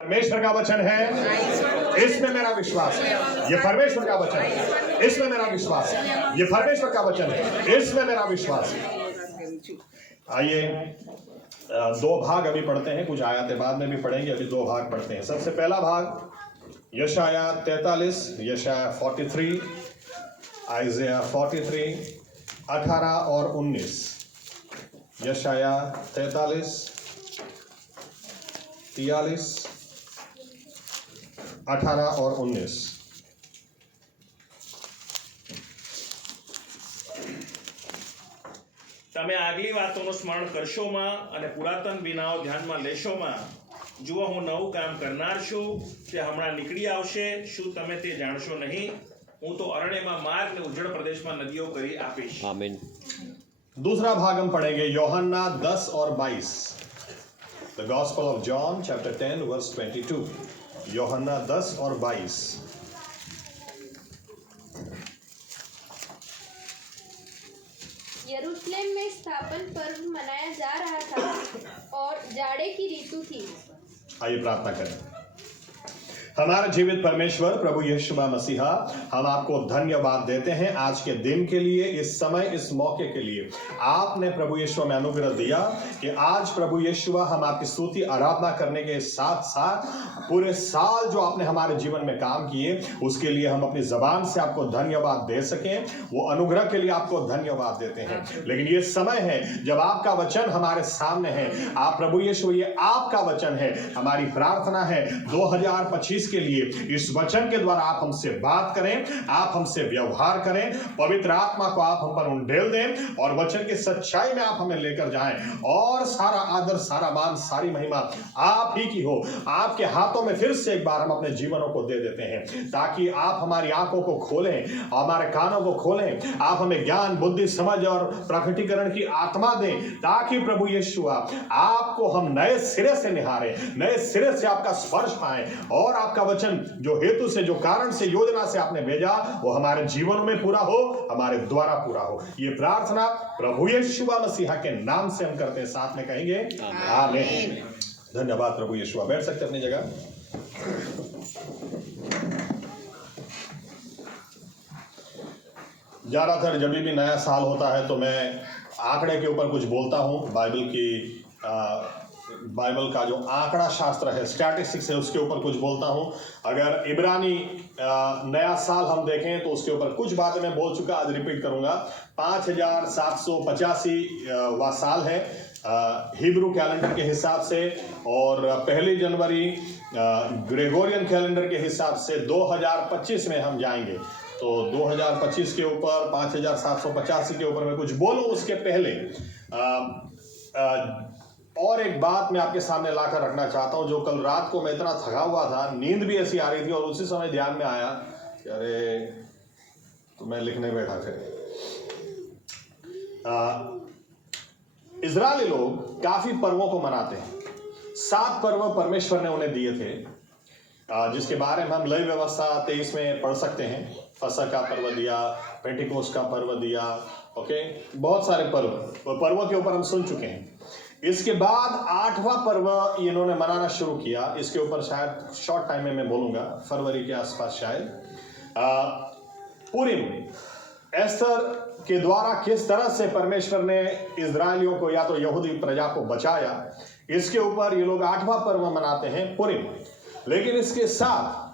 परमेश्वर का वचन है, इसमें मेरा विश्वास है। ये परमेश्वर का वचन है, इसमें मेरा विश्वास है। ये परमेश्वर का वचन है, इसमें मेरा विश्वास है। आइए दो भाग अभी पढ़ते हैं, कुछ आयतें बाद में भी पढ़ेंगे। अभी दो भाग पढ़ते हैं। सबसे पहला भाग यशाया 43, यशाया 43, आइज़ाया 43 18 और 19। यशाया 43, 18 और 19। તમે આગલી વાતોનું સ્મરણ કરશોમાં અને પુરાતન વિનાઓ ધ્યાનમાં લેશોમાં. જુઓ હું નવું કામ કરનાર છું, તે હમણાં નીકળી આવશે. શું તમે તે જાણશો નહીં? હું તો અરણ્યમાં માર્ગ ને ઉજ્જડ પ્રદેશમાં નદીઓ કરી આપીશ. आमीन। दूसरा भाग हम पढ़ेंगे यूहन्ना 10 और 22। The gospel of John chapter 10 verse 22। यूहन्ना 10 और 22। यरूशलेम में स्थापन पर्व मनाया जा रहा था और जाड़े की ऋतु थी। आइए प्रार्थना करें। हमारा जीवित परमेश्वर प्रभु यीशु मसीहा, हम आपको धन्यवाद देते हैं आज के दिन के लिए, इस समय, इस मौके के लिए। आपने प्रभु यीशु में अनुग्रह दिया कि आज प्रभु यीशु हम आपकी स्तुति आराधना करने के साथ साथ पूरे साल जो आपने हमारे जीवन में काम किए उसके लिए हम अपनी जबान से आपको धन्यवाद दे सकें। वो अनुग्रह के लिए आपको धन्यवाद देते हैं। लेकिन ये समय है जब आपका वचन हमारे सामने है। आप प्रभु यीशु, ये आपका वचन है। हमारी प्रार्थना है 2025 के लिए इस वचन के द्वारा आप हमसे बात करें, आप हमसे व्यवहार करें। पवित्र आत्मा को आप हम पर उंडेल दें और वचन की सच्चाई में आप हमें लेकर जाएं। और सारा आदर, सारा मान, सारी महिमा आप ही की हो। आपके हाथों में फिर से एक बार हम अपने जीवनों को दे देते हैं ताकि आप हमारी आंखों को खोलें, हमारे कानों को खोलें। आप हमें ज्ञान, बुद्धि, समझ और प्रकटीकरण की आत्मा दें ताकि प्रभु यीशु आपको हम नए सिरे से निहारें, नए सिरे से आपका स्पर्श पाएं और आपका वचन जो हेतु से, जो कारण से, योजना से आपने भेजा वो हमारे जीवन में पूरा हो, हमारे द्वारा पूरा हो। ये प्रार्थना प्रभु यीशु मसीहा के नाम से हम करते हैं। साथ में कहेंगे आमीन। धन्यवाद प्रभु यीशु। बैठ सकते अपनी जगह। ज्यादातर जब भी नया साल होता है तो मैं आंकड़े के ऊपर कुछ बोलता हूं। बाइबल का जो आंकड़ा शास्त्र है, स्टैटिस्टिक्स है, उसके ऊपर कुछ बोलता हूं। अगर इब्रानी नया साल हम देखें तो उसके ऊपर कुछ बातें मैं बोल चुका, आज रिपीट करूंगा। 5785वां साल है हिब्रू कैलेंडर के हिसाब से, और 1 जनवरी ग्रेगोरियन कैलेंडर के हिसाब से 2025 में हम जाएंगे। तो 2025 के ऊपर 5785 के ऊपर मैं कुछ बोलूं उसके पहले और एक बात मैं आपके सामने लाकर रखना चाहता हूं। जो कल रात को मैं इतना थका हुआ था, नींद भी ऐसी आ रही थी और उसी समय ध्यान में आया कि अरे, तो मैं लिखने बैठा फिर। इजरायली लोग काफी पर्वों को मनाते हैं। 7 पर्व परमेश्वर ने उन्हें दिए थे, जिसके बारे में हम लय व्यवस्था 23 में पढ़ सकते हैं। फसह का पर्व दिया, पेंटिकोस्ट का पर्व दिया, ओके, बहुत सारे पर्वों के ऊपर हम सुन चुके हैं। इसके बाद 8वां पर्व इन्होंने मनाना शुरू किया। इसके ऊपर शायद शॉर्ट टाइम में मैं बोलूंगा, फरवरी के आसपास शायद। पुरीम, एस्तर के द्वारा किस तरह से परमेश्वर ने इजरायलियों को या तो यहूदी प्रजा को बचाया, इसके ऊपर ये लोग 8वां पर्व मनाते हैं, पुरीम। लेकिन इसके साथ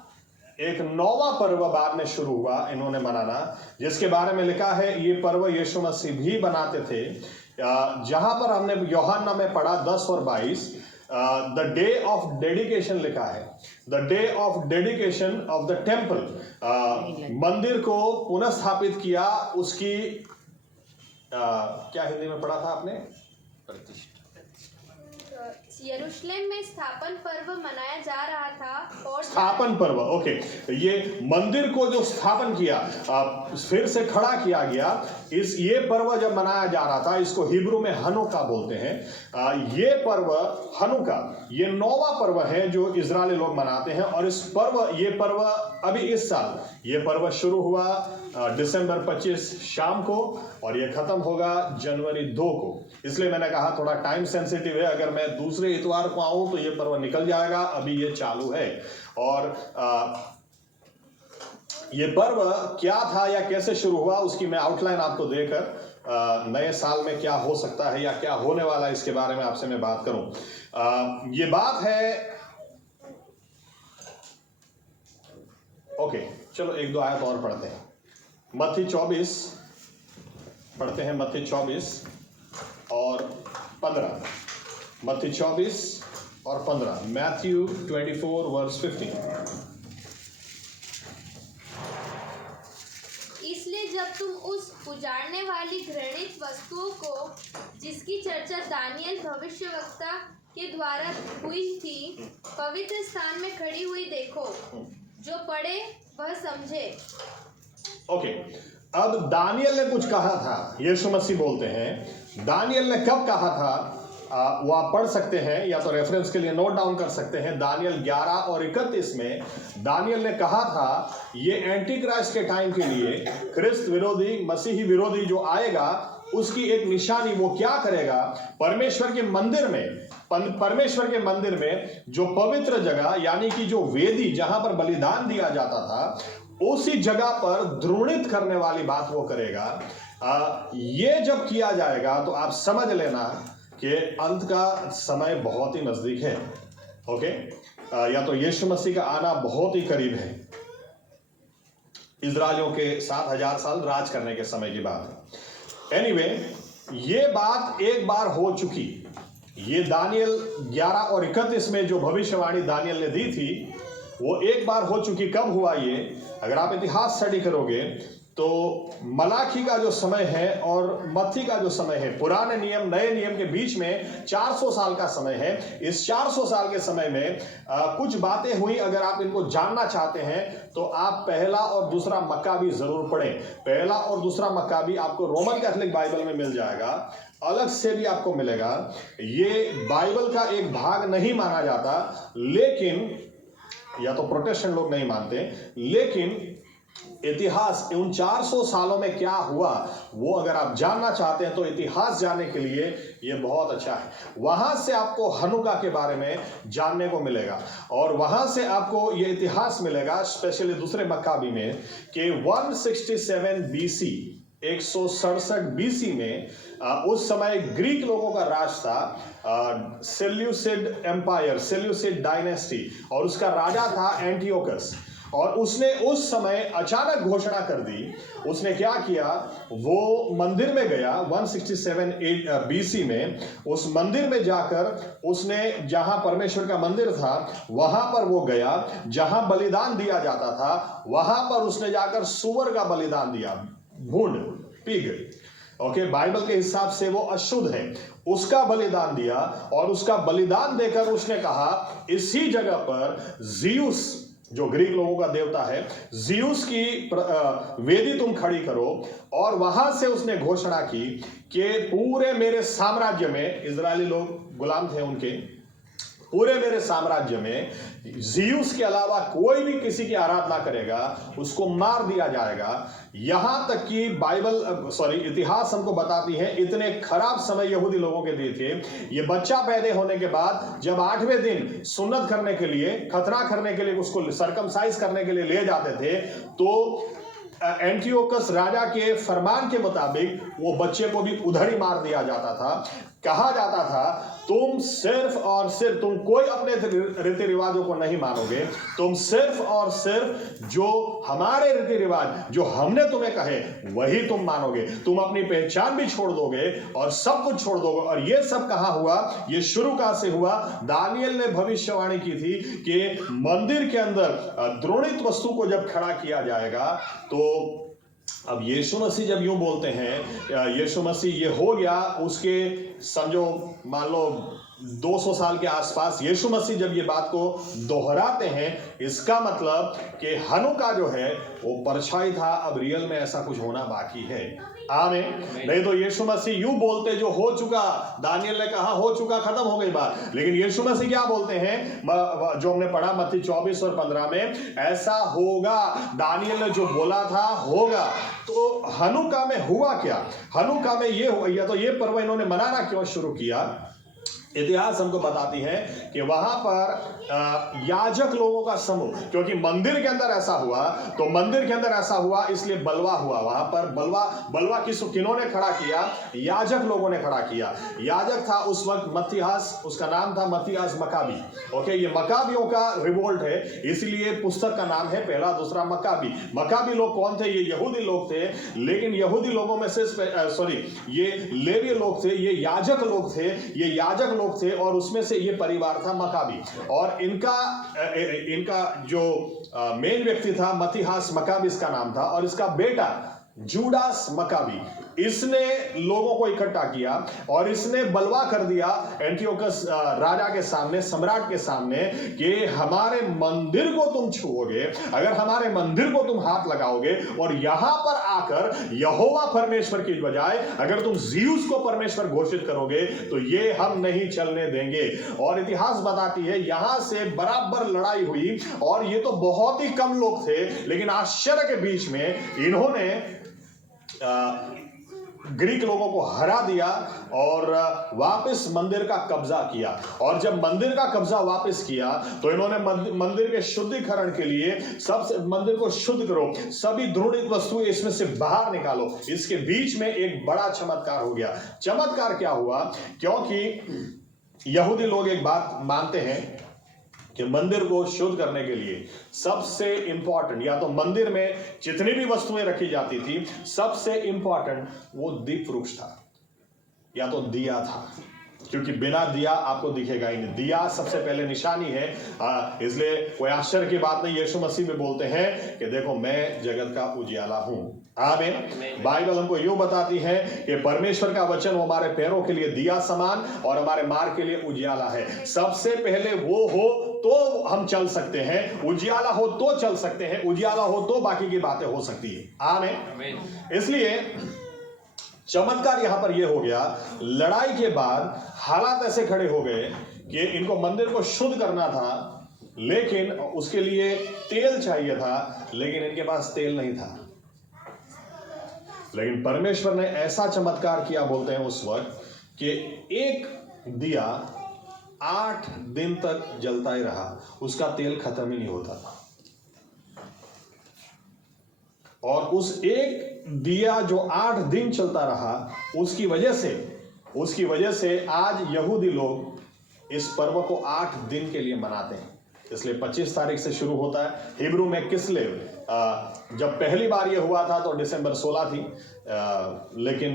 एक 9वां पर्व बाद में शुरू हुआ इन्होंने मनाना, जिसके बारे में लिखा है ये पर्व यीशु मसीह भी बनाते थे। जहां पर हमने यूहन्ना में पढ़ा 10 और 22, द डे ऑफ डेडिकेशन लिखा है, the day of dedication of the temple. मंदिर को पुनः स्थापित किया, उसकी क्या हिंदी में पढ़ा था आपने? यरूशलेम में स्थापन पर्व मनाया जा रहा था और स्थापन पर्व, ओके। ये मंदिर को जो स्थापन किया, फिर से खड़ा किया गया, ये पर्व जब मनाया जा रहा था, इसको हिब्रू में हनुका बोलते हैं। ये पर्व हनुका, ये 9वां पर्व है जो इजरायली लोग मनाते हैं। और ये पर्व अभी इस साल ये पर्व शुरू हुआ दिसंबर 25 शाम को और ये खत्म होगा जनवरी 2 को। इसलिए मैंने कहा थोड़ा टाइम सेंसिटिव है, अगर मैं दूसरे इतवार को आऊं तो ये पर्व निकल जाएगा। अभी अभी ये चालू है। और ये पर्व क्या था या कैसे शुरू हुआ उसकी मैं आउटलाइन आपको देकर नए साल में क्या हो सकता है या क्या होने वाला है इसके बारे में आपसे मैं बात करूं। ये बात है, ओके चलो एक दो आयत और पढ़ते हैं। मत्ती 24 पढ़ते हैं, मत्ती 24 और 15। मत्ती 24 और 15, मैथ्यू 24 वर्स 15। इसलिए जब तुम उस उजाड़ने वाली घृणित वस्तुओं को, जिसकी चर्चा दानियल भविष्यवक्ता के द्वारा हुई थी, पवित्र स्थान में खड़ी हुई देखो, जो पढ़े वह समझे। ओके, अब दानियल ने कुछ कहा था, यीशु मसीह बोलते हैं। दानियल ने कब कहा था वो आप पढ़ सकते हैं या तो रेफरेंस के लिए नोट डाउन कर सकते हैं। दानियल 11 और 31 में दानियल ने कहा था ये एंटी क्राइस्ट के टाइम के लिए ख्रिस्त विरोधी, मसीही विरोधी जो आएगा उसकी एक निशानी वो क्या करेगा, परमेश्वर के मंदिर में जो पवित्र जगह यानी कि जो वेदी जहां पर बलिदान दिया जाता था उसी जगह पर द्रोणित करने वाली बात वो करेगा। ये जब किया जाएगा तो आप समझ लेना कि अंत का समय बहुत ही नजदीक है। ओके, या तो यीशु मसीह का आना बहुत ही करीब है। इजराइलियों के 7000 साल राज करने के समय की बात है। एनीवे, ये बात एक बार हो चुकी। ये दानियल 11 और 31 में जो भविष्यवाणी दानियल ने दी थी वो एक बार हो चुकी। कब हुआ ये? अगर आप इतिहास स्टडी करोगे तो मलाखी का जो समय है और मत्ती का जो समय है, पुराने नियम नए नियम के बीच में 400 साल का समय है। इस 400 साल के समय में कुछ बातें हुई। अगर आप इनको जानना चाहते हैं तो आप पहला और दूसरा मक्काबी जरूर पढ़ें। पहला और दूसरा मक्काबी आपको रोमन कैथोलिक बाइबल में मिल जाएगा, अलग से भी आपको मिलेगा। ये बाइबल का एक भाग नहीं माना जाता, लेकिन या तो प्रोटेस्टेंट लोग नहीं मानते, लेकिन इतिहास उन 400 सालों में क्या हुआ वो अगर आप जानना चाहते हैं तो इतिहास जानने के लिए ये बहुत अच्छा है। वहां से आपको हनुका के बारे में जानने को मिलेगा और वहां से आपको ये इतिहास मिलेगा, स्पेशली दूसरे मक्काबी में, कि 167 बीसी 167 बीसी में उस समय ग्रीक लोगों का राज था, सेल्यूसिड एम्पायर, सेल्यूसिड डायनेस्टी, और उसका राजा था एंटियोकस। और उसने उस समय अचानक घोषणा कर दी। उसने क्या किया, वो मंदिर में गया 167 बीसी में। उस मंदिर में जाकर उसने, जहां परमेश्वर का मंदिर था वहां पर वो गया, जहां बलिदान दिया जाता था वहां पर उसने जाकर सूअर का बलिदान दिया, भूंड, पिग। ओके, बाइबल के हिसाब से वो अशुद्ध है, उसका बलिदान दिया। और उसका बलिदान देकर उसने कहा इसी जगह पर जियूस, जो ग्रीक लोगों का देवता है, जियूस की वेदी तुम खड़ी करो। और वहां से उसने घोषणा की कि पूरे मेरे साम्राज्य में, इजरायली लोग गुलाम थे उनके, पूरे मेरे साम्राज्य में जियूस के अलावा कोई भी किसी की आराधना करेगा उसको मार दिया जाएगा। यहां तक कि इतिहास हमको बताती है इतने खराब समय यहूदी लोगों के दिए थे। ये बच्चा पैदा होने के बाद जब 8वें दिन सुन्नत करने के लिए, खतना करने के लिए, उसको सरकमसाइज करने के लिए ले जाते थे, तो एंटियोकस राजा के फरमान के मुताबिक वो बच्चे को भी उधर ही मार दिया जाता था। कहा जाता था तुम सिर्फ और सिर्फ, तुम कोई अपने रीति रिवाजों को नहीं मानोगे, तुम सिर्फ और सिर्फ जो हमारे रीति रिवाज, जो हमने तुम्हें कहे वही तुम मानोगे। तुम अपनी पहचान भी छोड़ दोगे और सब कुछ छोड़ दोगे। और ये सब कहाँ हुआ, ये शुरू कहाँ से हुआ? दानियल ने भविष्यवाणी की थी कि मंदिर के अंदर द्रोणित वस्तु को जब खड़ा किया जाएगा तो अब यीशु मसीह जब यूं बोलते हैं, यीशु मसीह ये हो गया उसके समझो मान लो 200 साल के आसपास यीशु मसीह जब ये बात को दोहराते हैं, इसका मतलब कि हनुका जो है वो परछाई था, अब रियल में ऐसा कुछ होना बाकी है। आमीन। नहीं तो यीशु मसीह यूं बोलते जो हो चुका, दानियल ने कहा हो चुका, खत्म हो गई बात। लेकिन यीशु मसीह क्या बोलते हैं, जो हमने पढ़ा मत्ती 24 और 15 में, ऐसा होगा, दानियल ने जो बोला था होगा। तो हनुका में हुआ क्या? हनुका में ये हुआ, या तो ये पर्व इन्होंने मनाना क्यों शुरू किया? इतिहास हमको बताती है कि वहां पर याजक लोगों का समूह, क्योंकि मंदिर के अंदर ऐसा हुआ, तो मंदिर के अंदर ऐसा हुआ इसलिए बलवा हुआ। वहां पर बलवा किन्होंने खड़ा किया? याजक लोगों ने खड़ा किया। याजक था उस वक्त मत्तियास, उसका नाम था मत्तियास मकाबी। ओके, ये मकाबियों का रिवोल्ट है, इसलिए पुस्तक का नाम है पहला दूसरा मकाबी। मकाबी लोग कौन थे? ये यहूदी लोग थे, लेकिन यहूदी लोगों में से ये लेवी लोग थे, ये याजक लोग थे, ये याजक लोग थे, और उसमें से ये परिवार था मकाबी। और इनका जो मेन व्यक्ति था मत्तियास मकाबी इसका नाम था, और इसका बेटा जूडास मकाबी, इसने लोगों को इकट्ठा किया और इसने बलवा कर दिया एंटियोकस राजा के सामने, सम्राट के सामने, कि हमारे मंदिर को तुम छुओगे, अगर हमारे मंदिर को तुम हाथ लगाओगे और यहां पर आकर यहोवा परमेश्वर की बजाय अगर तुम ज़्यूस को परमेश्वर घोषित करोगे तो ये हम नहीं चलने देंगे। और इतिहास बताती है यहां से बराबर लड़ाई हुई, और ये तो बहुत ही कम लोग थे, लेकिन आश्चर्य के बीच में इन्होंने ग्रीक लोगों को हरा दिया और वापस मंदिर का कब्जा किया। और जब मंदिर का कब्जा वापस किया तो इन्होंने मंदिर के शुद्धिकरण के लिए सबसे मंदिर को शुद्ध करो, सभी द्रोणित वस्तुएं इसमें से बाहर निकालो। इसके बीच में एक बड़ा चमत्कार हो गया। चमत्कार क्या हुआ? क्योंकि यहूदी लोग एक बात मानते हैं कि मंदिर को शुद्ध करने के लिए सबसे इंपॉर्टेंट, या तो मंदिर में जितनी भी वस्तुएं रखी जाती थी सबसे इंपॉर्टेंट वो दीप वृक्ष था, या तो दिया था, क्योंकि बिना दिया आपको दिखेगा ही नहीं। दिया सबसे पहले निशानी है, इसलिए कोई आश्चर्य की बात नहीं। यीशु मसीह में बोलते हैं कि देखो मैं जगत का उजियाला हूं। आमीन। बाइबल हमको यूं बताती है कि परमेश्वर का वचन हमारे पैरों के लिए दिया समान और हमारे मार्ग के लिए उजियाला है। सबसे पहले वो हो तो हम चल सकते हैं, उजियाला हो तो चल सकते हैं, उजियाला हो तो बाकी की बातें हो सकती है। आमीन। इसलिए चमत्कार यहां पर यह हो गया, लड़ाई के बाद हालात ऐसे खड़े हो गए कि इनको मंदिर को शुद्ध करना था, लेकिन उसके लिए तेल चाहिए था, लेकिन इनके पास तेल नहीं था। लेकिन परमेश्वर ने ऐसा चमत्कार किया, बोलते हैं उस वक्त, कि एक दिया 8 दिन तक जलता ही रहा, उसका तेल खत्म ही नहीं होता था। और उस एक दिया जो 8 दिन चलता रहा, उसकी वजह से आज यहूदी लोग इस पर्व को 8 दिन के लिए मनाते हैं। इसलिए 25 तारीख से शुरू होता है। हिब्रू में किस्लेव, जब पहली बार ये हुआ था तो दिसंबर 16 थी, लेकिन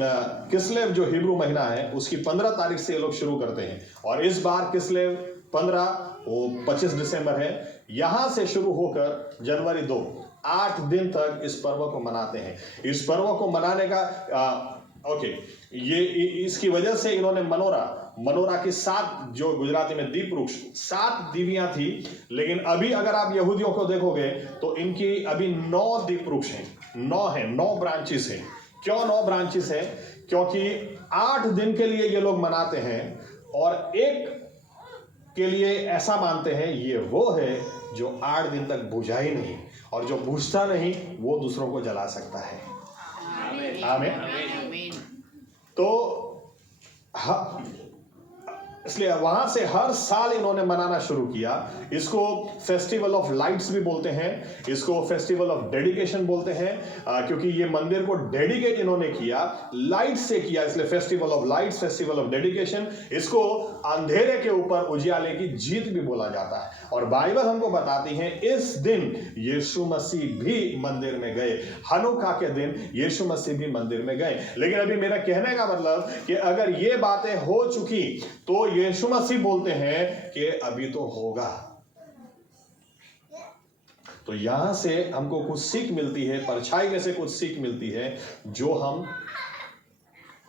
किस्लेव जो हिब्रू महीना है उसकी 15 तारीख से ये लोग शुरू करते हैं, और इस बार किस्लेव 15 वो 25 दिसंबर है। यहां से शुरू होकर जनवरी 2 8 दिन तक इस पर्व को मनाते हैं। इस पर्व को मनाने का ये इसकी वजह से इन्होंने मनोरा की 7, जो गुजराती में दीप वृक्ष, 7 दीवियां थी, लेकिन अभी अगर आप यहूदियों को देखोगे तो इनकी अभी 9 दीप वृक्ष हैं, 9 ब्रांचेस हैं। क्यों 9 ब्रांचेस हैं? क्योंकि 8 दिन के लिए ये लोग मनाते हैं, और एक के लिए ऐसा मानते हैं ये वो है जो 8 दिन तक बुझा ही नहीं, और जो बुझता नहीं वो दूसरों को जला सकता है। आमीन। तो इसलिए वहां से हर साल इन्होंने मनाना शुरू किया। इसको फेस्टिवल ऑफ लाइट्स भी बोलते हैं, इसको फेस्टिवल ऑफ डेडिकेशन बोलते हैं, क्योंकि ये मंदिर को डेडिकेट इन्होंने किया, लाइट से किया, इसलिए festival of lights, festival of dedication. इसको अंधेरे के ऊपर उजियाले की जीत भी बोला जाता है। और बाइबल हमको बताती है इस दिन यीशु मसीह भी मंदिर में गए, हनुका के दिन यीशु मसीह भी मंदिर में गए। लेकिन अभी मेरा कहने का मतलब कि अगर ये बातें हो चुकी तो यीशु मसीह बोलते हैं कि अभी तो होगा। तो यहां से हमको कुछ सीख मिलती है, परछाई में से कुछ सीख मिलती है जो हम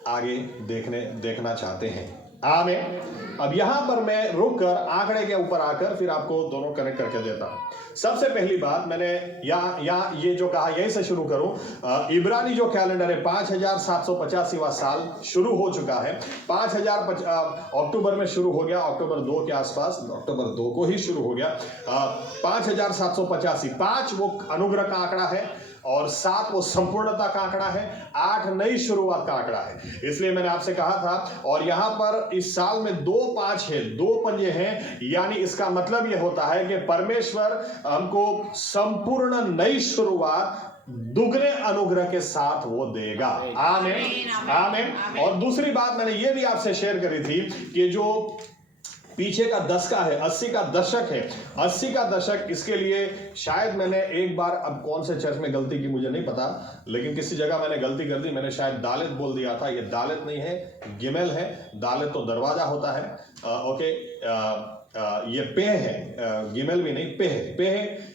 आगे देखना चाहते हैं। आमीन। अब यहां पर मैं रुककर आंकड़े के ऊपर आकर फिर आपको दोनों कनेक्ट करके देता हूं। सबसे पहली बात मैंने यहां ये जो कहा यहीं से शुरू करूं। इब्रानी जो कैलेंडर है 5785वां साल शुरू हो चुका है। 5000 अक्टूबर में शुरू हो गया, अक्टूबर 2 के आसपास, अक्टूबर 2 को ही शुरू हो गया। 5785, 5 वो अनुग्रह का आंकड़ा है और 7 वो संपूर्णता का आंकड़ा है, 8 नई शुरुआत का आंकड़ा है। इसलिए मैंने आपसे कहा था, और यहां पर इस साल में 2-5 है, 2 पंजे हैं, यानी इसका मतलब यह होता है कि परमेश्वर हमको संपूर्ण नई शुरुआत दुगने अनुग्रह के साथ वो देगा। आमीन, आमीन। और दूसरी बात मैंने ये भी आपसे शेयर करी थी कि जो पीछे का 10 का है, 80 का दशक है, 80 का दशक, इसके लिए शायद मैंने एक बार, अब कौन से चर्च में गलती की मुझे नहीं पता, लेकिन किसी जगह मैंने गलती कर दी, मैंने शायद दालेत बोल दिया था। ये दालेत नहीं है, गिमेल है। दालेत तो दरवाजा होता है, ओके। ये पे है, गिमेल भी नहीं, पे है, पे है।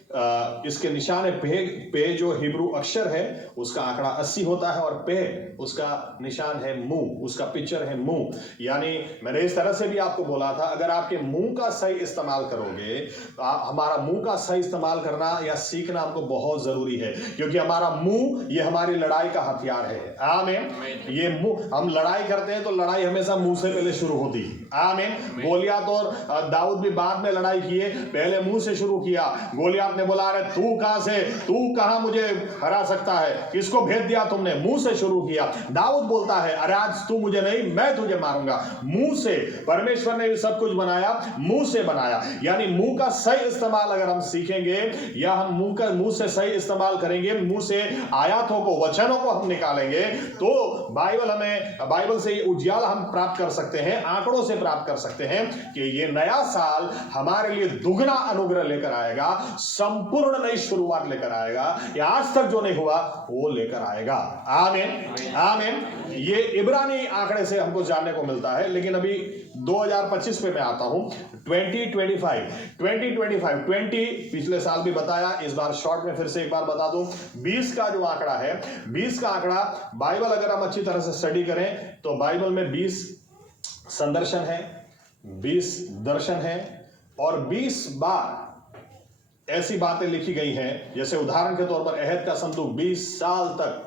इसके निशान है पे। पे जो हिब्रू अक्षर है उसका आंकड़ा 80 होता है, और पे उसका निशान है मुंह, उसका पिक्चर है मुंह। यानी मैंने इस तरह से भी आपको बोला था, अगर आपके मुंह का सही इस्तेमाल करोगे, हमारा मुंह का सही इस्तेमाल करना या सीखना हमको बहुत जरूरी है, क्योंकि हमारा मुंह ये हमारी लड़ाई का हथियार है। आमीन। ये मुंह, हम लड़ाई करते हैं तो लड़ाई हमेशा मुंह से पहले शुरू होती है। आमीन। गोलियात और दाऊद भी बाद में लड़ाई किए, पहले मुंह से शुरू किया। गोलियात ने बोला, अरे तू कहां से, तू कहां मुझे हरा सकता है, किसको भेज दिया तुमने? मुंह से शुरू किया। दाऊद बोलता है, अरे आज तू मुझे नहीं, मैं तुझे मारूंगा। मुंह से परमेश्वर ने सब कुछ बनाया, मुंह से बनाया। यानी मुंह का सही इस्तेमाल अगर हम सीखेंगे, या हम मुंह से सही इस्तेमाल करेंगे, मुंह से आयातों को, वचनों को हम निकालेंगे, तो बाइबल से उजियाला हम प्राप्त कर सकते हैं, आंकड़ों से प्राप्त कर सकते हैं कि ये नया साल हमारे लिए दुगना अनुग्रह लेकर आएगा, संपूर्ण नई शुरुआत लेकर आएगा, या आज तक जो नहीं हुआ वो लेकर आएगा। आमीन, आमीन। ये इब्रानी आंकड़े से हमको जानने को मिलता है। लेकिन अभी 2025 पे मैं आता हूं। 20 पिछले साल भी बताया, इस बार शॉर्ट में फिर से एक बार बता दूं। 20 का जो आंकड़ा है, 20 का आंकड़ा, बाइबल अगर हम अच्छी तरह से स्टडी करें तो बाइबल में 20 संदर्शन है, 20 दर्शन है, और 20 बार ऐसी बातें लिखी गई हैं, जैसे उदाहरण के तौर पर अहद का संदूक 20 साल तक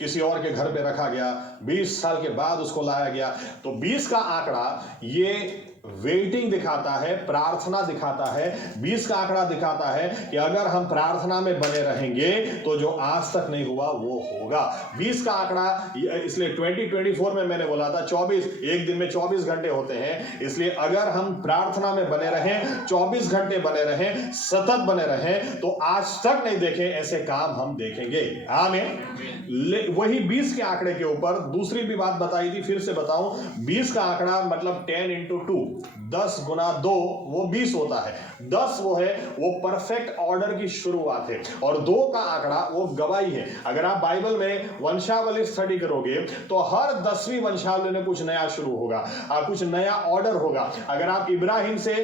किसी और के घर पे रखा गया, 20 साल के बाद उसको लाया गया। तो 20 का आंकड़ा ये वेटिंग दिखाता है, प्रार्थना दिखाता है। 20 का आंकड़ा दिखाता है कि अगर हम प्रार्थना में बने रहेंगे तो जो आज तक नहीं हुआ वो होगा। 20 का आंकड़ा, इसलिए 2024 में मैंने बोला था 24, एक दिन में 24 घंटे होते हैं, इसलिए अगर हम प्रार्थना में बने रहें, 24 घंटे बने रहें, सतत बने रहें, तो आज तक नहीं देखे ऐसे काम हम देखेंगे। आमीन। वही 20 के आंकड़े के ऊपर दूसरी भी बात बताई थी, फिर से बताऊं। 20 का आंकड़ा मतलब 10 into 2, 10 गुना 2 वो 20 होता है। 10 वो है, वो परफेक्ट ऑर्डर की शुरुआत है, और 2 का आंकड़ा वो गवाही है। अगर आप बाइबल में वंशावली स्टडी करोगे तो हर 10वीं वंशावली में कुछ नया शुरू होगा, कुछ नया ऑर्डर होगा। अगर आप इब्राहिम से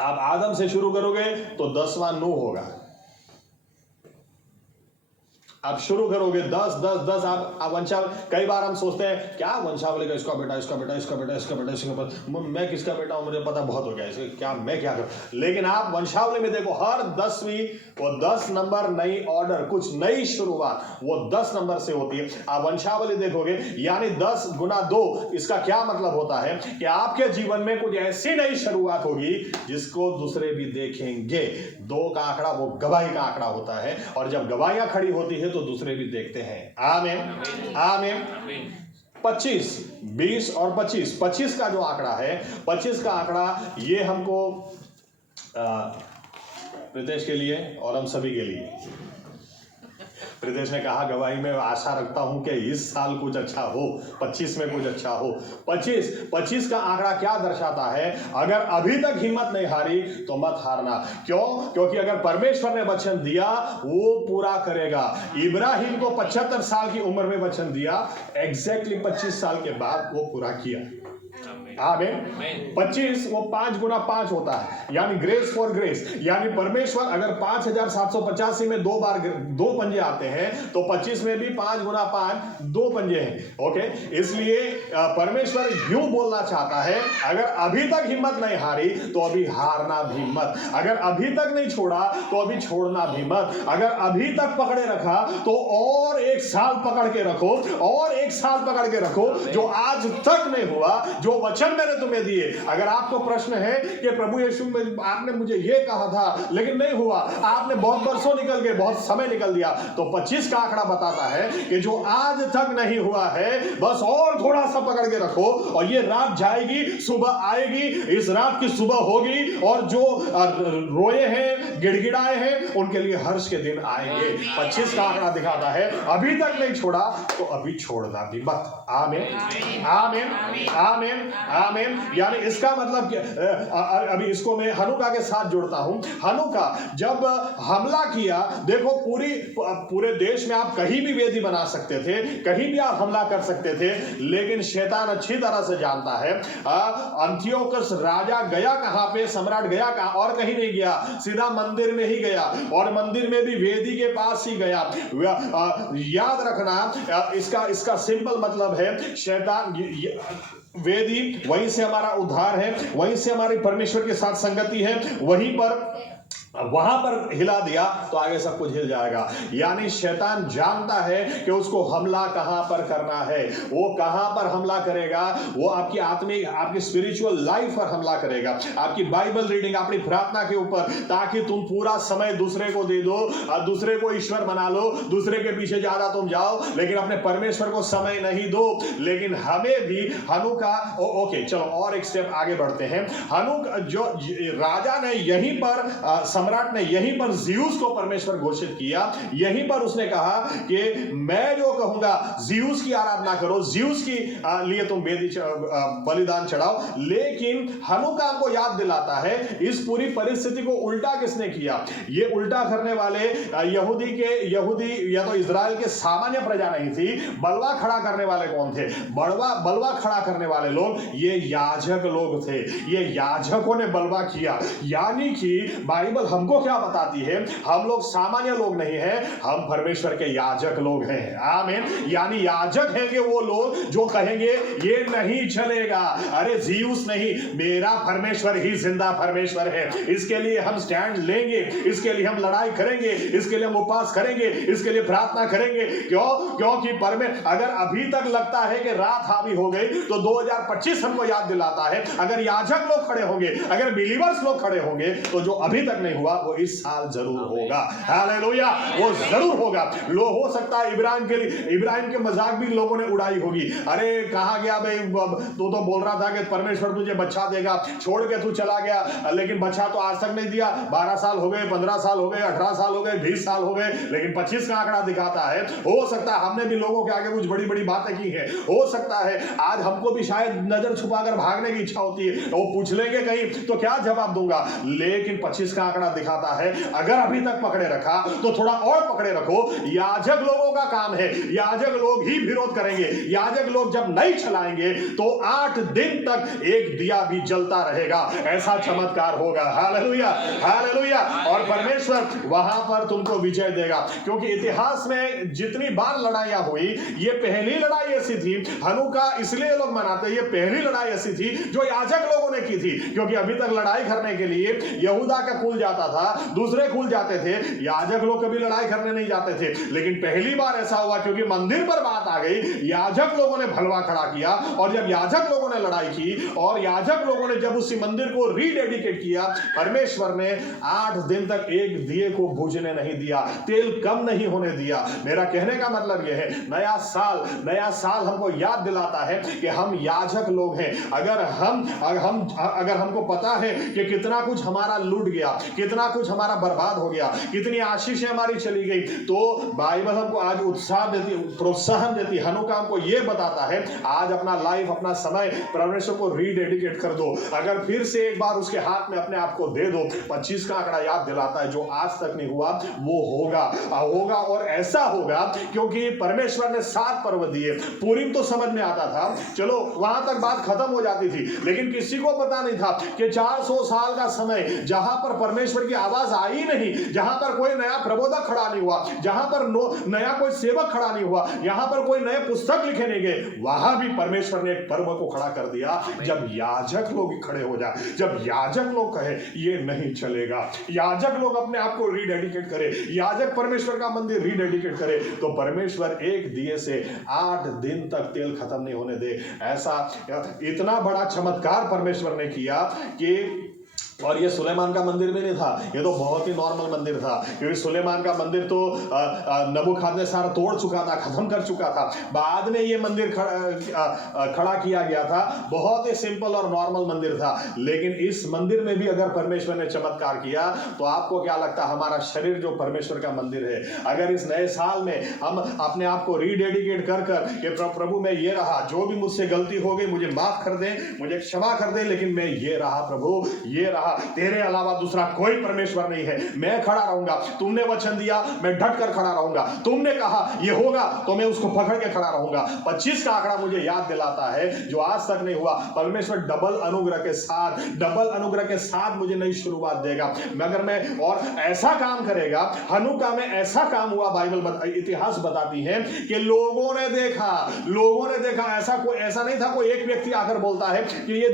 आप आदम से शुरू करोगे तो 10वां नूह होगा। आप शुरू करोगे 10 आप वंशावली, कई बार हम सोचते हैं क्या वंशावली का इसका बेटा, इसका बेटा, इसका बेटा, इसका बेटा, इसका बेटा, मैं किसका बेटा हूं, मुझे पता बहुत हो गया, इसका क्या, मैं क्या करूं। लेकिन आप वंशावली में देखो, हर 10वीं वो 10 नंबर नई ऑर्डर, कुछ नई शुरुआत वो 10 नंबर से होती है। आप वंशावली देखोगे, यानी 10 गुना 2, इसका क्या मतलब होता है कि आपके जीवन में कुछ ऐसी नई शुरुआत होगी जिसको दूसरे भी देखेंगे। 2 का आंकड़ा वो गवाही का आंकड़ा होता है, और जब गवाहियां खड़ी होती है तो दूसरे भी देखते हैं। आमीन, आमीन। 25, 20 और 25, 25 का जो आंकड़ा है, 25 का आंकड़ा ये हमको प्रीतेश के लिए और हम सभी के लिए, प्रीतेश ने कहा गवाही में आशा रखता हूं कि इस साल कुछ अच्छा हो, 25 में कुछ अच्छा हो। 25 का आंकड़ा क्या दर्शाता है? अगर अभी तक हिम्मत नहीं हारी तो मत हारना। क्यों? क्योंकि अगर परमेश्वर ने वचन दिया वो पूरा करेगा। इब्राहिम को 75 साल की उम्र में वचन दिया, एग्जैक्टली 25 साल के बाद वो पूरा किया। आमीन। 25 वो 5 गुना 5 होता है, यानी ग्रेस फॉर ग्रेस। यानी परमेश्वर अगर 5785 में 2 बार 2 पंजे आते हैं तो 25 में भी 5 गुना 5 2 पंजे हैं। ओके, इसलिए परमेश्वर यूं बोलना चाहता है, अगर अभी तक हिम्मत नहीं हारी तो अभी हारना भी मत, अगर अभी तक नहीं छोड़ा तो अभी छोड़ना भी मत, अगर अभी तक पकड़े रखा तो और 1 साल पकड़ के रखो, और 1 साल पकड़ के रखो। जो आज तक नहीं हुआ, जो वचन वचन मैंने तुम्हें दिए। अगर आपको प्रश्न है कि प्रभु यीशु आपने मुझे ये कहा था लेकिन नहीं हुआ, आपने बहुत बरसों निकल गए, बहुत समय निकल दिया, तो 25 का आंकड़ा बताता है कि जो आज तक नहीं हुआ है बस और थोड़ा सा पकड़ के रखो, और ये रात जाएगी, सुबह आएगी, इस रात की सुबह होगी, और जो रोए हैं, गिड़गिड़ाए हैं, उनके लिए हर्ष के दिन आएंगे। 25 का आंकड़ा दिखाता है अभी तक नहीं छोड़ा तो अभी छोड़ना भी मत। आमीन, आमीन, आमीन, आमीन। यानी इसका मतलब अभी इसको मैं हनुका के साथ जोड़ता हूं। हनुका जब हमला किया, देखो पूरे देश में आप कहीं भी वेदी बना सकते थे, कहीं भी आप हमला कर सकते थे, लेकिन शैतान अच्छी तरह से जानता है अंतियोकस राजा गया कहां पे, सम्राट गया कहां, और कहीं नहीं गया, सीधा मंदिर में ही गया, और मंदिर में भी वेदी के पास ही गया। याद रखना इसका सिंपल मतलब है शैतान, वेदी वहीं से हमारा उद्धार है, वहीं से हमारी परमेश्वर के साथ संगति है, वहां पर हिला दिया तो आगे सब कुछ हिल जाएगा। यानी शैतान जानता है कि उसको हमला कहां पर करना है, वो कहां पर हमला करेगा, वो आपकी आत्मिक, आपकी स्पिरिचुअल लाइफ पर हमला करेगा, आपकी बाइबल रीडिंग, अपनी प्रार्थना के ऊपर, ताकि तुम पूरा समय दूसरे को दे दो, दूसरे को ईश्वर बना लो, दूसरे के पीछे ज्यादा तुम जाओ, लेकिन अपने परमेश्वर को समय नहीं दो। लेकिन हमें भी हनुका, ओके चलो और एक स्टेप आगे बढ़ते हैं। हनुका जो राजा ने यहीं पर, सम्राट ने यहीं पर ज़ियूस को परमेश्वर घोषित किया, यहीं पर उसने कहा कि मैं जो कहूंगा ज़ियूस की आराधना करो, ज़ियूस की लिए तुम बलिदान चढ़ाओ। लेकिन हनुका को याद दिलाता है इस पूरी परिस्थिति को उल्टा किसने किया। ये उल्टा करने वाले यहूदी या तो इजराइल के सामान्य प्रजा नहीं थी, बलवा खड़ा करने वाले कौन थे? बलवा खड़ा करने वाले लोग ये याजक लोग थे। ये याजकों ने बलवा किया। यानी कि बाइबल हमको क्या बताती है, हम लोग सामान्य लोग नहीं हैं, हम परमेश्वर के याजक लोग हैं। आमीन। यानी याजक हैं कि वो लोग जो कहेंगे ये नहीं चलेगा, अरे ज़ियूस नहीं, मेरा परमेश्वर ही जिंदा परमेश्वर है, इसके लिए हम स्टैंड लेंगे, इसके लिए हम लड़ाई करेंगे, इसके लिए हम उपवास करेंगे, इसके लिए प्रार्थना करेंगे। क्योंकि अगर अभी तक लगता है कि रात हावी हो गई, तो 2025 हमको याद दिलाता है अगर याजक लोग खड़े होंगे, अगर बिलीवर्स लोग खड़े होंगे, तो जो अभी तक नहीं हुआ वो इस साल जरूर होगा। हालेलुया, वो जरूर होगा। हो सकता है इब्राहिम के मजाक भी लोगों ने उड़ाई होगी, अरे कहां गया भाई, तू तो बोल रहा था कि परमेश्वर तुझे बच्चा देगा, छोड़ के तू चला गया, लेकिन बच्चा तो आज तक नहीं दिया। 12 साल हो गए, 15 साल हो गए, 18 साल हो गए, 20 साल हो गए, लेकिन 25 का आंकड़ा दिखाता है। हो सकता है हमने भी लोगों के आगे कुछ बड़ी बड़ी बातें की है, हो सकता है आज हमको भी शायद नजर छुपाकर भागने की इच्छा होती है, वो पूछ लेंगे कहीं तो क्या जवाब दूंगा। लेकिन 25 का आंकड़ा दिखाता है अगर अभी तक पकड़े रखा तो थोड़ा और पकड़े रखो। याजक लोगों का काम है, याजक लोग ही विरोध करेंगे, याजक लोग जब नहीं चलाएंगे तो 8 दिन तक एक दिया भी जलता रहेगा, ऐसा चमत्कार होगा। Hallelujah, hallelujah. और परमेश्वर वहां पर तुमको विजय देगा, क्योंकि इतिहास में जितनी बार लड़ाइयां हुई, ये पहली लड़ाई ऐसी थी, हनुका इसलिए लोग मनाते, ये पहली लड़ाई ऐसी थी जो याजक लोगों ने की थी, क्योंकि अभी तक लड़ाई करने के लिए यहूदा का कुल जाता था, दूसरे कुल जाते थे, याजक लोग कभी लड़ाई करने नहीं जाते थे। लेकिन पहली बार ऐसा हुआ क्योंकि मंदिर पर बात आ गई, याजक लोगों ने भलवा खड़ा किया, और जब याजक लोगों ने लड़ाई की और याजक लोगों ने जब उसी मंदिर को रीडेडिकेट किया, परमेश्वर ने 8 दिन तक एक दिए को बुझने नहीं दिया, तेल कम नहीं होने दिया। मेरा कहने का मतलब यह है, नया साल हमको याद दिलाता है कि हम याजक लोग हैं। अगर हमको पता है कि कितना कुछ हमारा लूट गया, कितना कुछ हमारा बर्बाद हो गया, कितनी आशीषें हमारी चली गई, तो बाइबल हमको आज उत्साह देती, प्रोत्साहन देती, हनुका हमको यह बताता है आज अपना लाइफ, अपना समय परमेश्वर को रीडेडिकेट कर दो। अगर फिर से एक बार उसके हाथ में अपने आप को दे दो, 25 का आंकड़ा याद दिलाता है जो आज तक नहीं हुआ वो होगा, और ऐसा होगा क्योंकि परमेश्वर ने 7 पर्व दिए। पूरीम तो समझ में आता था, चलो वहां तक बात खत्म हो जाती थी, लेकिन किसी को पता नहीं था कि 400 साल का समय जहां पर परमेश्वर परमेश्वर की आवाज आई नहीं, जहां पर कोई नया प्रबोधक खड़ा नहीं हुआ, जहां पर नया कोई सेवक खड़ा नहीं हुआ, यहां पर कोई नए पुस्तक लिखे नहीं गए, वहां भी परमेश्वर ने एक पर्व को खड़ा कर दिया। जब याजक लोग खड़े हो जाए, जब याजक लोग कहे ये नहीं चलेगा, याजक लोग अपने आप को रीडेडिकेट करे, याजक परमेश्वर का मंदिर रीडेडिकेट करे, तो परमेश्वर एक दिए से 8 दिन तक तेल खत्म नहीं होने दे। ऐसा इतना बड़ा चमत्कार परमेश्वर ने किया कि, और ये सुलेमान का मंदिर भी नहीं था, ये तो बहुत ही नॉर्मल मंदिर था, क्योंकि सुलेमान का मंदिर तो नबूखदनेस्सर तोड़ चुका था, खत्म कर चुका था। बाद में ये मंदिर खड़ा किया गया था, बहुत ही सिंपल और नॉर्मल मंदिर था। लेकिन इस मंदिर में भी अगर परमेश्वर ने चमत्कार किया, तो आपको क्या लगता है, हमारा शरीर जो परमेश्वर का मंदिर है, अगर इस नए साल में हम अपने आप को रीडेडिकेट कर कि प्रभु मैं ये रहा, जो भी मुझसे गलती हो गई मुझे माफ कर दे, मुझे क्षमा कर दे, लेकिन मैं ये रहा प्रभु, ये रहा, तेरे अलावा दूसरा कोई परमेश्वर नहीं है, मैं खड़ा रहूंगा, तुमने वचन दिया मैं डट कर खड़ा रहूंगा, तुमने कहा ये होगा तो मैं उसको पकड़ के खड़ा रहूंगा। 25 का आंकड़ा मुझे याद दिलाता है, जो आज तक नहीं हुआ, परमेश्वर डबल अनुग्रह के साथ मुझे नई शुरुआत देगा। मगर मैं और ऐसा काम करेगा, हनुका में ऐसा काम हुआ, बाइबल इतिहास बताती है कि लोगों ने देखा, ऐसा नहीं था कोई एक व्यक्ति आकर बोलता है कि ये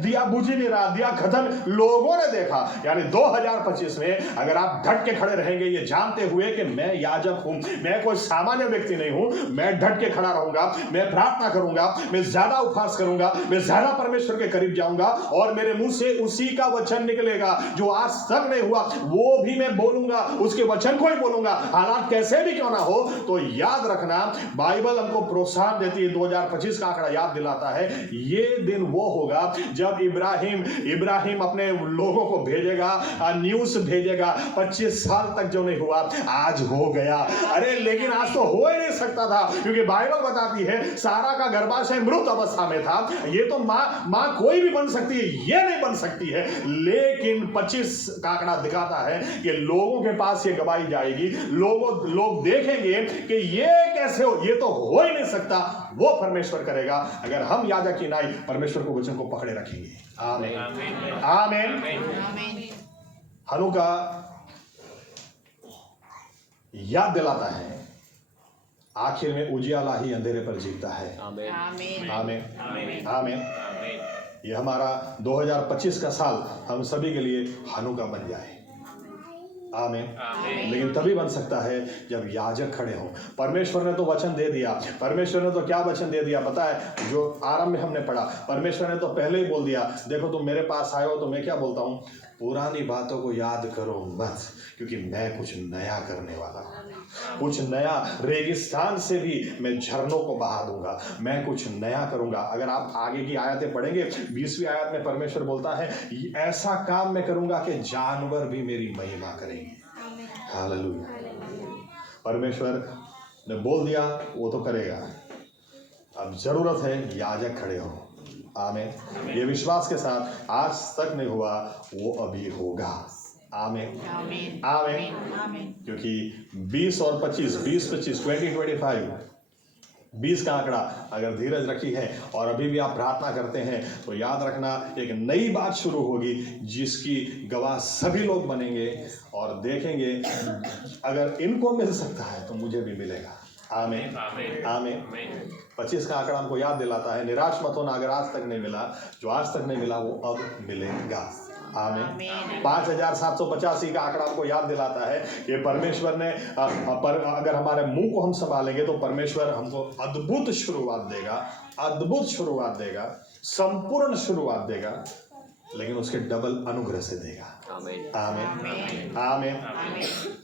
दिया बुझ ही नहीं रहा, दिया खत्म, लोगों ने देखा। यानी 2025 में अगर आप डट के खड़े रहेंगे, ये जानते हुए कि मैं याजक हूं, मैं कोई सामान्य व्यक्ति नहीं हूं, मैं डट के खड़ा रहूंगा, मैं प्रार्थना करूंगा, मैं ज्यादा उपवास करूंगा, मैं ज्यादा परमेश्वर के करीब जाऊंगा, और मेरे मुंह से उसी का वचन निकलेगा जो आज तक नहीं हुआ, वो भी मैं बोलूंगा, उसके वचन को ही बोलूंगा, हालात कैसे भी क्यों ना हो। तो याद रखना, बाइबल हमको प्रोत्साहन देती है, 2025 का आंकड़ा याद दिलाता है, ये दिन वो होगा जब इब्राहिम अपने लोगों को भेजेगा, न्यूज़ भेजेगा, 25 साल तक जो नहीं हुआ आज हो गया। अरे लेकिन आज तो हो ही नहीं सकता था, क्योंकि बाइबल बताती है सारा का गर्भाशय मृत अवस्था में था। ये तो मां कोई भी बन सकती है, ये नहीं बन सकती है, लेकिन 25 का आंकड़ा दिखाता है कि लोगों के पास ये गवाही जाएगी, लोग देखेंगे कि ये कैसे हो, ये तो हो ही नहीं सकता, वो परमेश्वर करेगा अगर हम याजक की नाई परमेश्वर को वचन को पकड़े रखेंगे। आमीन आमीन। हनुका याद दिलाता है, आखिर में उजियाला ही अंधेरे पर जीतता है। आमीन आमीन आमीन। ये हमारा 2025 का साल हम सभी के लिए हनुका बन जाए। आमीन। लेकिन तभी बन सकता है जब याजक खड़े हों। परमेश्वर ने तो वचन दे दिया, परमेश्वर ने तो क्या वचन दे दिया पता है, जो आरंभ में हमने पढ़ा, परमेश्वर ने तो पहले ही बोल दिया, देखो तुम मेरे पास आए हो तो मैं क्या बोलता हूं, पुरानी बातों को याद करो मत, क्योंकि मैं कुछ नया करने वाला हूं, कुछ नया, रेगिस्तान से भी मैं झरनों को बहा दूंगा, मैं कुछ नया करूंगा। अगर आप आगे की आयतें पढ़ेंगे, 20वीं आयत में परमेश्वर बोलता है, ऐसा काम मैं करूंगा कि जानवर भी मेरी महिमा करेंगे। हालेलुया। परमेश्वर ने बोल दिया, वो तो करेगा, अब जरूरत है याजक खड़े हो। आमीन। ये विश्वास के साथ, आज तक नहीं हुआ वो अभी होगा। आमीन आमीन। क्योंकि 20 और 25 2025 20 का आंकड़ा अगर धीरज रखी है और अभी भी आप प्रार्थना करते हैं, तो याद रखना एक नई बात शुरू होगी, जिसकी गवाह सभी लोग बनेंगे और देखेंगे, अगर इनको मिल सकता है तो मुझे भी मिलेगा। आमीन आमीन। 25 का आंकड़ा हमको याद दिलाता है, निराश मत होना, अगर आज तक नहीं मिला, जो आज तक नहीं मिला वो अब मिलेगा। आमीन। 5785 का आंकड़ा हमको याद दिलाता है कि परमेश्वर ने अगर हमारे मुंह को हम संभालेंगे तो परमेश्वर हमको अद्भुत शुरुआत देगा, संपूर्ण शुरुआत देगा, लेकिन उसके डबल अनुग्रह से देगा। आमीन आमीन।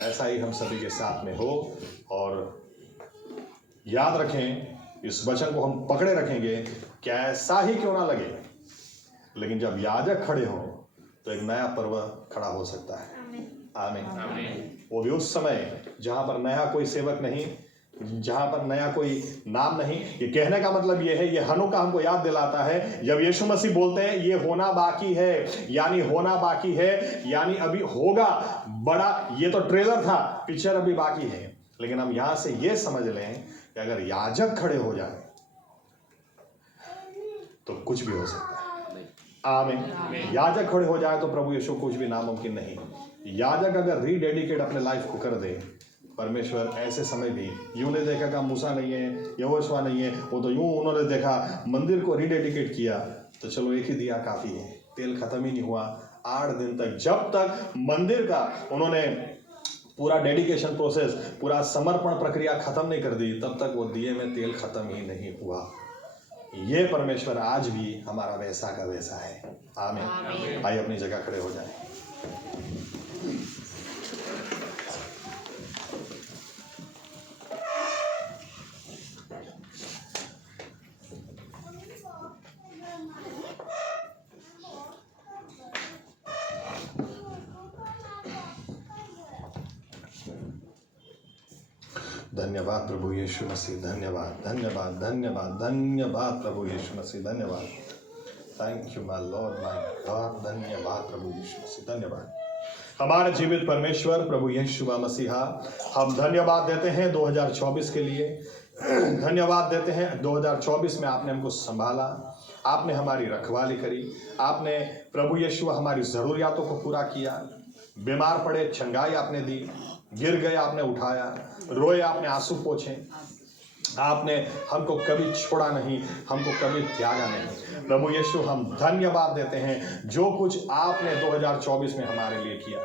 ऐसा ही हम सभी के साथ में हो, और याद रखें, इस वचन को हम पकड़े रखेंगे, कैसा ही क्यों ना लगे, लेकिन जब याजक खड़े हों तो एक नया पर्व खड़ा हो सकता है। आमीन। वो भी उस समय जहां पर नया कोई सेवक नहीं, जहां पर नया कोई नाम नहीं। ये कहने का मतलब ये है, ये हनुका हमको याद दिलाता है, जब यीशु मसीह बोलते हैं ये होना बाकी है, यानी अभी होगा बड़ा, ये तो ट्रेलर था, पिक्चर अभी बाकी है। लेकिन हम यहां से ये समझ लें कि अगर याजक खड़े हो जाए तो कुछ भी हो सकता है। आमीन। याजक खड़े हो जाए तो प्रभु यीशु कुछ भी नामुमकिन नहीं। याजक अगर रीडेडिकेट अपने लाइफ को कर दे, परमेश्वर ऐसे समय भी यूं नहीं देखा कि मूसा नहीं है, यहोशुआ नहीं है, वो तो यूं उन्होंने देखा मंदिर को रीडेडिकेट किया तो चलो एक ही दिया काफी है, तेल खत्म ही नहीं हुआ 8 दिन तक, जब तक मंदिर का उन्होंने पूरा डेडिकेशन प्रोसेस, पूरा समर्पण प्रक्रिया खत्म नहीं कर दी, तब तक वो दिए में तेल खत्म ही नहीं हुआ। ये परमेश्वर आज भी हमारा वैसा का वैसा है। आमीन। आइए अपनी जगह खड़े हो जाए। धन्यवाद प्रभु यीशु मसीह, धन्यवाद धन्यवाद धन्यवाद धन्यवाद प्रभु यीशु मसीह, धन्यवाद। Thank you my Lord my God, धन्यवाद प्रभु यीशु मसीह, धन्यवाद। हमारे जीवित परमेश्वर प्रभु यीशु मसीहा, हम धन्यवाद देते हैं 2024 के लिए, धन्यवाद देते हैं 2024 में आपने हमको संभाला, आपने हमारी रखवाली करी, आपने प्रभु यीशु हमारी ज़रूरियातों को पूरा किया, बीमार पड़े चंगाई आपने दी, गिर गए आपने उठाया, रोए आपने आंसू पोंछे, आपने हमको कभी छोड़ा नहीं, हमको कभी त्यागा नहीं। प्रभु यीशु हम धन्यवाद देते हैं जो कुछ आपने 2024 में हमारे लिए किया,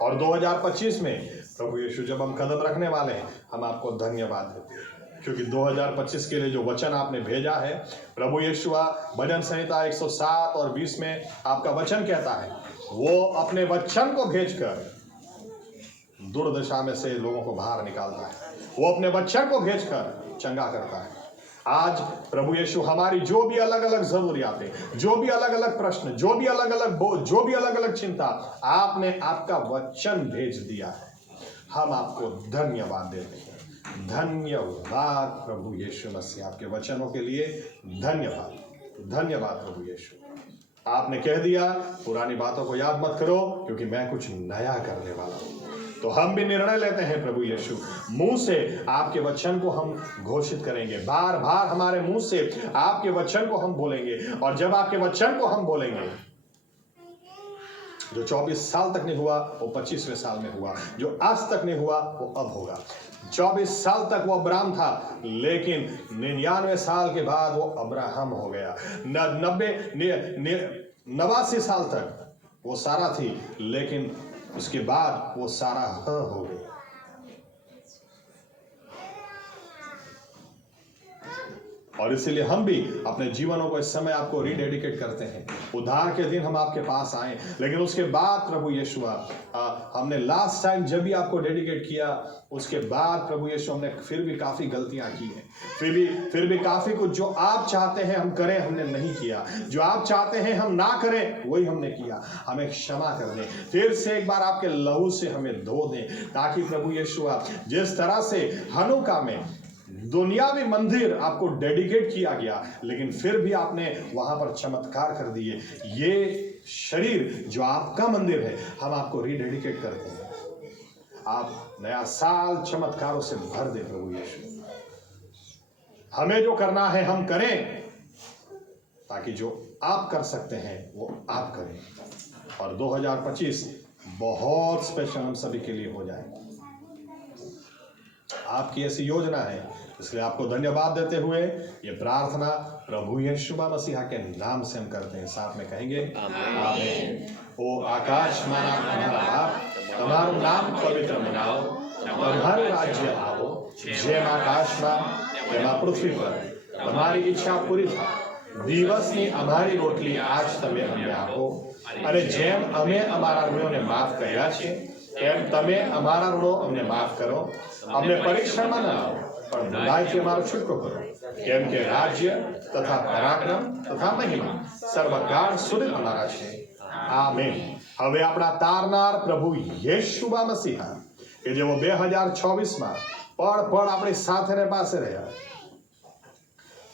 और 2025 में प्रभु यीशु जब हम कदम रखने वाले हैं हम आपको धन्यवाद देते हैं, क्योंकि 2025 के लिए जो वचन आपने भेजा है प्रभु यीशु, भजन संहिता 107 और 20 में आपका वचन कहता है वो अपने वचन को भेजकर दुर्दशा में से लोगों को बाहर निकालता है, वो अपने वचन को भेजकर चंगा करता है। आज प्रभु यीशु हमारी जो भी अलग अलग जरूरियातें, जो भी अलग अलग प्रश्न, जो भी अलग अलग बोझ, जो भी अलग अलग चिंता, आपने आपका वचन भेज दिया है, हम आपको धन्यवाद देते हैं। धन्यवाद प्रभु यीशु मसीह, आपके वचनों के लिए धन्यवाद, धन्यवाद प्रभु यीशु। आपने कह दिया पुरानी बातों को याद मत करो क्योंकि मैं कुछ नया करने वाला हूं। तो हम भी निर्णय लेते हैं प्रभु यीशु, मुंह से आपके वचन को हम घोषित करेंगे, बार बार हमारे मुंह से आपके वचन को हम बोलेंगे, और जब आपके वचन को हम बोलेंगे, जो 24 साल तक नहीं हुआ वो 25वें साल में हुआ, जो आज तक नहीं हुआ वो अब होगा। 24 साल तक वो अब्राहम था, लेकिन 99 साल के बाद वो अब्राहम हो गया। 89 साल तक वो सारा थी, लेकिन उसके बाद वो सारा हो गई। और इसीलिए हम भी अपने जीवनों को इस समय आपको रीडेडिकेट करते हैं। उद्धार के दिन हम आपके पास आए, लेकिन उसके बाद प्रभु यीशु हमने लास्ट टाइम जब भी आपको डेडिकेट किया, उसके बाद प्रभु यीशु हमने फिर भी काफी गलतियां की हैं, फिर भी काफी कुछ जो आप चाहते हैं हम करें हमने नहीं किया, जो आप चाहते हैं हम ना करें वही हमने किया। हमें क्षमा कर दें, फिर से एक बार आपके लहू से हमें धो दें, ताकि प्रभु यीशु जिस तरह से हनुका में दुनियावी मंदिर आपको डेडिकेट किया गया, लेकिन फिर भी आपने वहां पर चमत्कार कर दिए। ये शरीर जो आपका मंदिर है हम आपको रीडेडिकेट करते हैं। आप नया साल चमत्कारों से भर दे प्रभु यीशु। हमें जो करना है हम करें, ताकि जो आप कर सकते हैं वो आप करें, और 2025 बहुत स्पेशल हम सभी के लिए हो जाए। आपकी ऐसी योजना है, इसलिए आपको धन्यवाद देते हुए ये प्रार्थना प्रभु यीशु मसीहा के नाम से हम करते हैं। साथ में कहेंगे आमीन। ओ आकाश माना तुम्हारा बाप, तुम्हारा नाम पवित्र मनाओ, तुम्हारे राज्य आओ, જેમ આકાશમાં તેમ પૃથ્વી પર તમારી ઈચ્છા પૂરી થાય। દિવસની અમારી રોટલી આજ તમે અમને આપો, અને જેમ અમે અમારા ઋણોને માફ કર્યા છે એમ તમે અમારા ઋણો અમને માફ કરો। અમને પરીક્ષામાં ન લાવો, પણ બુરાઈથી અમારો છૂટકો કરો, કેમ કે રાજ્ય તથા પરાક્રમ તથા મહિમા સર્વકાળ સુધી અમારા છે। આમીન। હવે આપણા તારનાર પ્રભુ યેશુવા મસીહા કે જેઓ 2024 પળ પળ આપણી સાથે ને પાસે રહ્યા,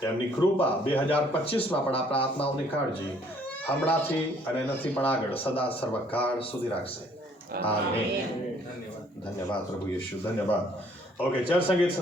તેમની કૃપા 2025 પણ આપણા આત્માઓની કાળજી હમણાંથી અને નથી પણ આગળ સદા સર્વકાળ સુધી રાખશે। આમીન। ધન્યવાદ પ્રભુ યેશુ, ધન્યવાદ। ઓકે, ચર્ચ સંગીત